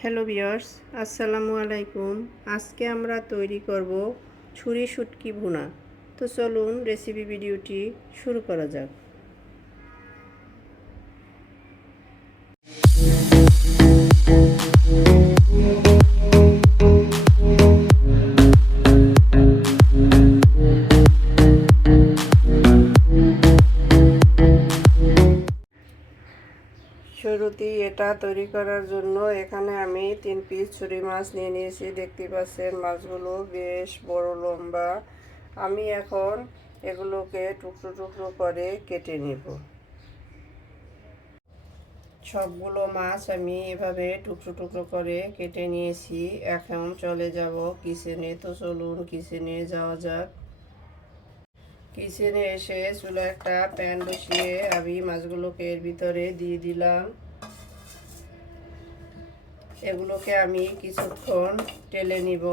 Hello viewers, আসসালামু আলাইকুম। আজকে আমরা তৈরি করব ছুরি শুটকি ভুনা। তো চলুন রেসিপি ভিডিওটি শুরু করা যাক। শুরুতেই এটা তৈরি করার জন্য এখানে আমি 3 পিস ছুরি মাছ নিয়ে নিয়েছি। দেখতে পাচ্ছেন মাছগুলো বেশ বড় লম্বা। আমি এখন এগুলোকে টুকরো টুকরো করে কেটে নেব। সবগুলো মাছ আমি এভাবে টুকরো টুকরো করে কেটে নিয়েছি। এখন চলে যাব কিচেনে। তো চলুন কিচেনে যাওয়া যাক। কিচেনে এসে চুলায় একটা প্যান বসিয়ে আমি মাছগুলোকে এর ভিতরে দিয়ে দিলাম। এগুলোকে আমি কিছুক্ষণ টেলে নিব।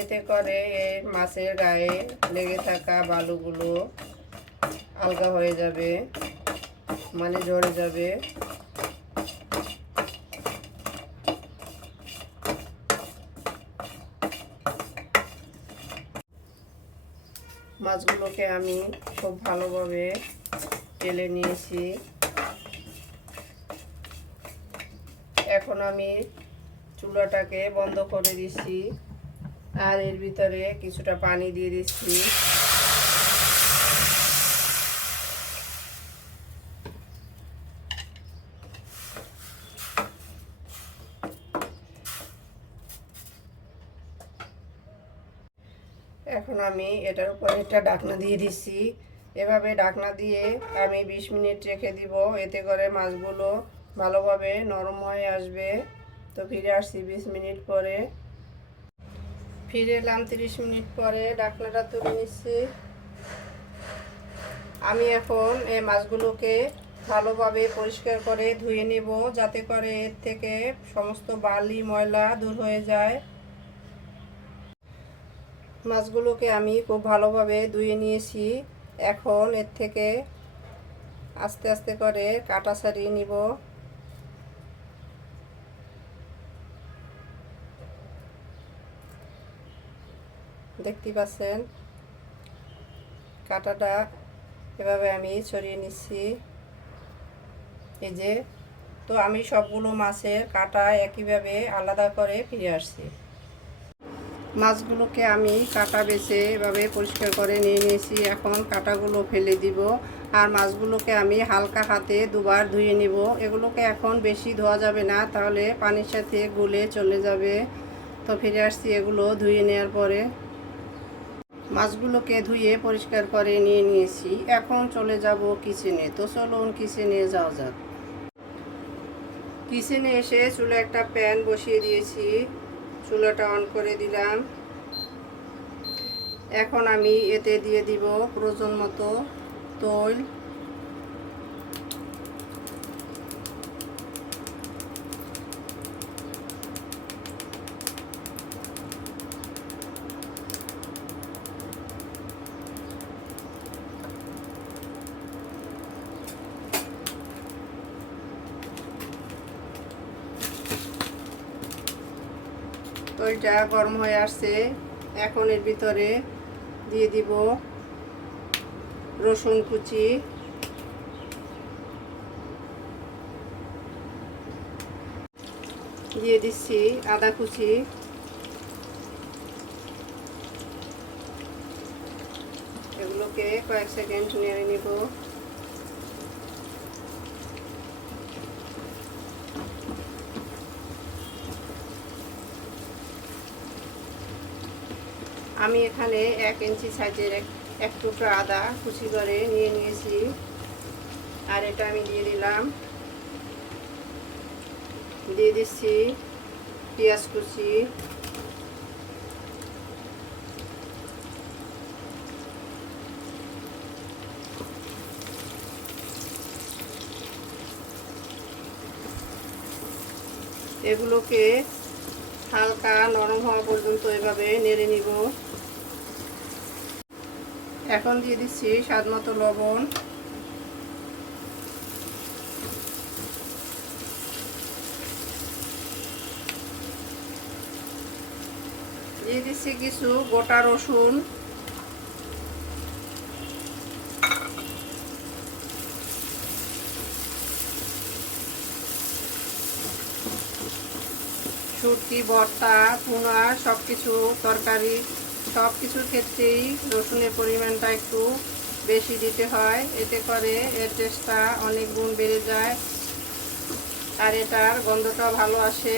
এতে করে এই মাছের গায়ে লেগে থাকা বালুগুলো আলগা হয়ে যাবে, মানে ঝরে যাবে। মাছগুলোকে আমি খুব ভালোভাবে টেলে নিয়েছি। এখন আমি চুলাটাকে বন্ধ করে দিচ্ছি আর এর ভিতরে কিছুটা পানি দিয়ে দিচ্ছি। এখন আমি এটার উপরে একটা ঢাকনা দিয়ে দিচ্ছি। এভাবে ঢাকনা দিয়ে আমি 20 মিনিট রেখে দিব। এতে করে মাছগুলো ভালোভাবে নরম হয়ে আসবে। তো ফিরে আসছি 20 মিনিট পরে। ফিরে এলাম 30 মিনিট পরে। ঢাকনাটা তুলে নিচ্ছি। আমি এখন এই মাছগুলোকে ভালোভাবে পরিষ্কার করে ধুয়ে নেব, যাতে করে এর থেকে সমস্ত বালি ময়লা দূর হয়ে যায়। মাছগুলোকে আমি খুব ভালোভাবে ধুয়ে নিয়েছি। এখন এর থেকে আস্তে আস্তে করে কাটা ছাড়িয়ে নিব। দেখতে পাচ্ছেন কাটাটা এভাবে আমি ছড়িয়ে নিচ্ছি। এই যে, তো আমি সবগুলো মাছের কাটা একইভাবে আলাদা করে ফিরে আসছি। মাছগুলোকে আমি কাটা বেছে এভাবে পরিষ্কার করে নিয়ে নিয়েছি। এখন কাটাগুলো ফেলে দিব আর মাছগুলোকে আমি হালকা হাতে দুবার ধুয়ে নিব। এগুলোকে এখন বেশি ধোয়া যাবে না, তাহলে পানির সাথে গলে চলে যাবে। তো ফিরে আসছি এগুলো ধুয়ে নেওয়ার পরে। মাছগুলোকে ধুয়ে পরিষ্কার করে নিয়ে নিয়েছি। এখন চলে যাব কিচেনে। তো চলুন কিচেনে যাওয়া যাক। কিচেনে এসে চুলায় একটা প্যান বসিয়ে দিয়েছি। চুলাটা অন করে দিলাম। এখন আমি এতে দিয়ে দিব প্রয়োজন মতো তৈল। তৈলটা গরম হয়ে আসছে। এখন এর ভিতরে দিয়ে দিব রসুন কুচি, দিয়ে দিচ্ছি আদা কুচি, এগুলোকে কয়েক সেকেন্ড নেড়ে নিব। আমি এখানে 1 ইঞ্চি সাইজের এক টুকরা আদা কুচি করে নিয়ে নিয়েছি আর এটা আমি দিয়ে দিলাম। দিয়ে দিচ্ছি পেঁয়াজ কুচি, এগুলোকে হালকা নরম হওয়া পর্যন্ত এভাবে নেড়ে নিব। এখন দিয়ে দিচ্ছি স্বাদমতো লবণ, দিয়ে দিচ্ছি কিছু গোটা রসুন, শুটকি, ভর্তা, ভুনা, সব কিছু তরকারি, সব কিছুর ক্ষেত্রেই রসুনের পরিমাণটা একটু বেশি দিতে হয়। এতে করে এর টেস্টটা অনেক গুণ বেড়ে যায় আর এটার গন্ধটাও ভালো আসে।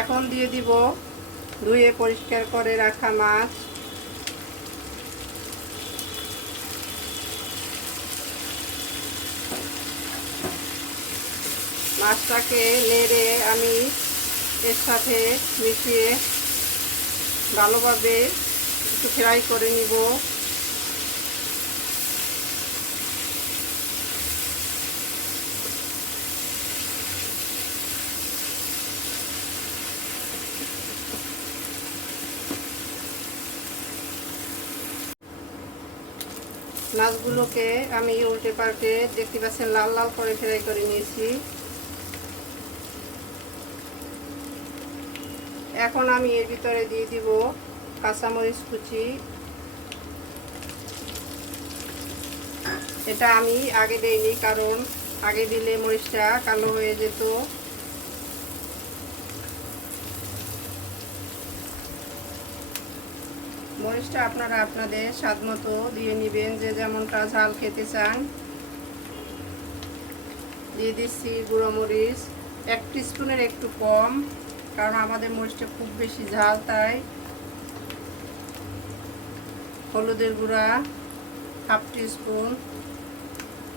এখন দিয়ে দিব ধুয়ে পরিষ্কার করে রাখা মাছ। মাছটাকে নেড়ে আমি এর সাথে মিশিয়ে ভালোভাবে একটু ফ্রাই করে নিব। মাছগুলোকে আমি উল্টে পাল্টে দেখতে পাচ্ছেন লাল লাল করে ফ্রাই করে নিয়েছি। এখন আমি এর ভিতরে দিয়ে দিব কাঁচামরিচ কুচি। এটা আমি আগে দেইনি, কারণ আগে দিলে মরিচটা কালো হয়ে যেত। মরিচটা আপনারা আপনাদের স্বাদ মতো দিয়ে নেবেন, যে যেমনটা ঝাল খেতে চান। দিয়ে দিচ্ছি গুঁড়ো মরিচ 1 টিস্পুনের একটু কম, কারণ আমাদের মরিচটা খুব বেশি ঝাল, তাই। হলুদের গুঁড়া 1/2 টিস্পুন,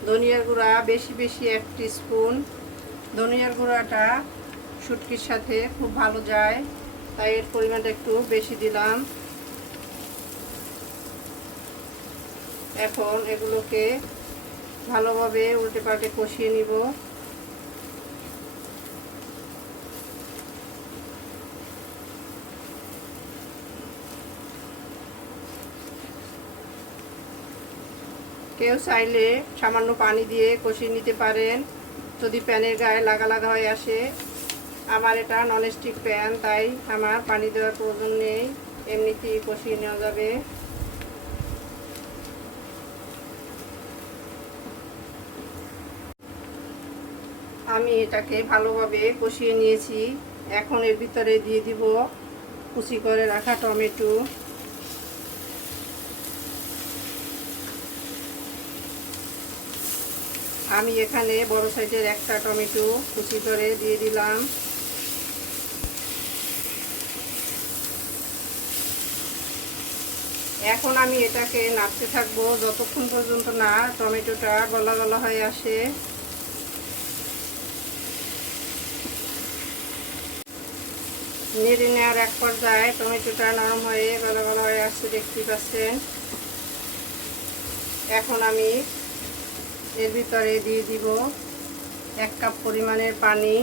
ধনিয়ার গুঁড়া বেশি বেশি 1 টিস্পুন। ধনিয়ার গুঁড়াটা শুটকির সাথে খুব ভালো যায়, তাই এর পরিমাণটা একটু বেশি দিলাম। এখন এগুলোকে ভালোভাবে উল্টে পাল্টে কষিয়ে নিব। কেউ চাইলে সামান্য পানি দিয়ে কষিয়ে নিতে পারেন, যদি প্যানের গায়ে লাগা লাগা হয়ে আসে। আমার এটা ননস্টিক প্যান, তাই আমার পানি দেওয়ার প্রয়োজন নেই, এমনিতেই কষিয়ে নেওয়া যাবে। আমি এটাকে ভালোভাবে কষিয়ে নিয়েছি। এখন এর ভিতরে দিয়ে দিব কুচি করে রাখা টমেটো। আমি এখানে বড় সাইজের একটা টমেটো কুচি করে দিয়ে দিলাম। এখন আমি এটাকে নাড়তে থাকবো যতক্ষণ পর্যন্ত না টমেটোটা গলা গলা হয়ে আসে। নেড়ে নেওয়ার এক পর্যায়ে টমেটোটা নরম হয়ে গলা গলা হয়ে আসছে, দেখতে পাচ্ছেন। এখন আমি এর ভিতরে দিয়ে দিব 1 কাপ পরিমাণের পানি।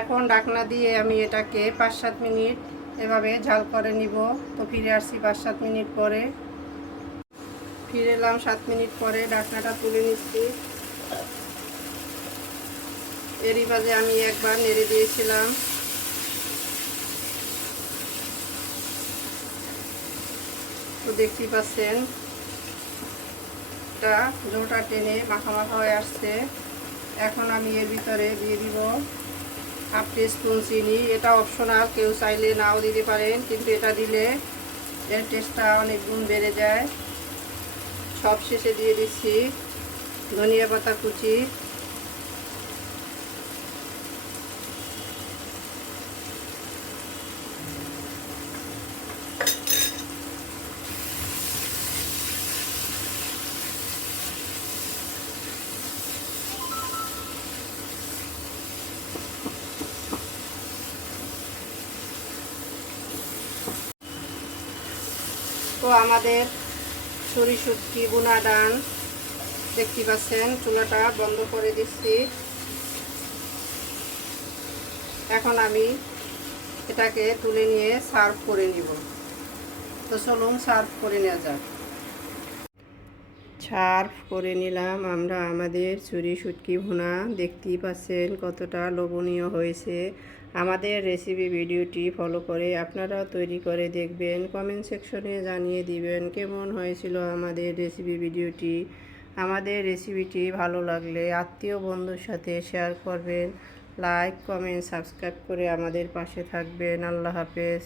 এখন ঢাকনা দিয়ে আমি এটাকে 5-7 মিনিট এভাবে ঝাল করে নিব। তো ফিরে আসছি 5-7 মিনিট পরে। ফিরে এলাম 7 মিনিট পরে, ঢাকনাটা তুলে নিচ্ছি। এরই মাঝে আমি একবার নেড়ে দিয়েছিলাম। তো দেখতেই পাচ্ছেন এটা ঝোলটা টেনে মাখা মাখা হয়ে আসছে। এখন আমি এর ভিতরে দিয়ে দিব 1/2 টিস্পুন চিনি। এটা অপশনাল, কেউ চাইলে নাও দিতে পারেন, কিন্তু এটা দিলে এর টেস্টটা অনেক গুণ বেড়ে যায়। সব শেষে দিয়ে দিচ্ছি ধনিয়া পাতা কুচি। তো আমাদের ছুরি শুটকি বুনা ডান দেখতে পাচ্ছেন, চুলাটা বন্ধ করে দিচ্ছি। এখন আমি এটাকে তুলে নিয়ে সার্ভ করে নিব। তো চলুন সার্ভ করে নেওয়া যাক। সার্ভ করে নিলাম আমরা আমাদের ছুরি শুটকি ভুনা। দেখতেই পাচ্ছেন কতটা লোভনীয় হয়েছে। আমাদের রেসিপি ভিডিওটি ফলো করে আপনারাও তৈরি করে দেখবেন। কমেন্ট সেকশনে জানিয়ে দিবেন কেমন হয়েছিল আমাদের রেসিপি ভিডিওটি। আমাদের রেসিপিটি ভালো লাগলে আত্মীয় বন্ধুর সাথে শেয়ার করবেন। লাইক কমেন্ট সাবস্ক্রাইব করে আমাদের পাশে থাকবেন। আল্লাহ হাফেজ।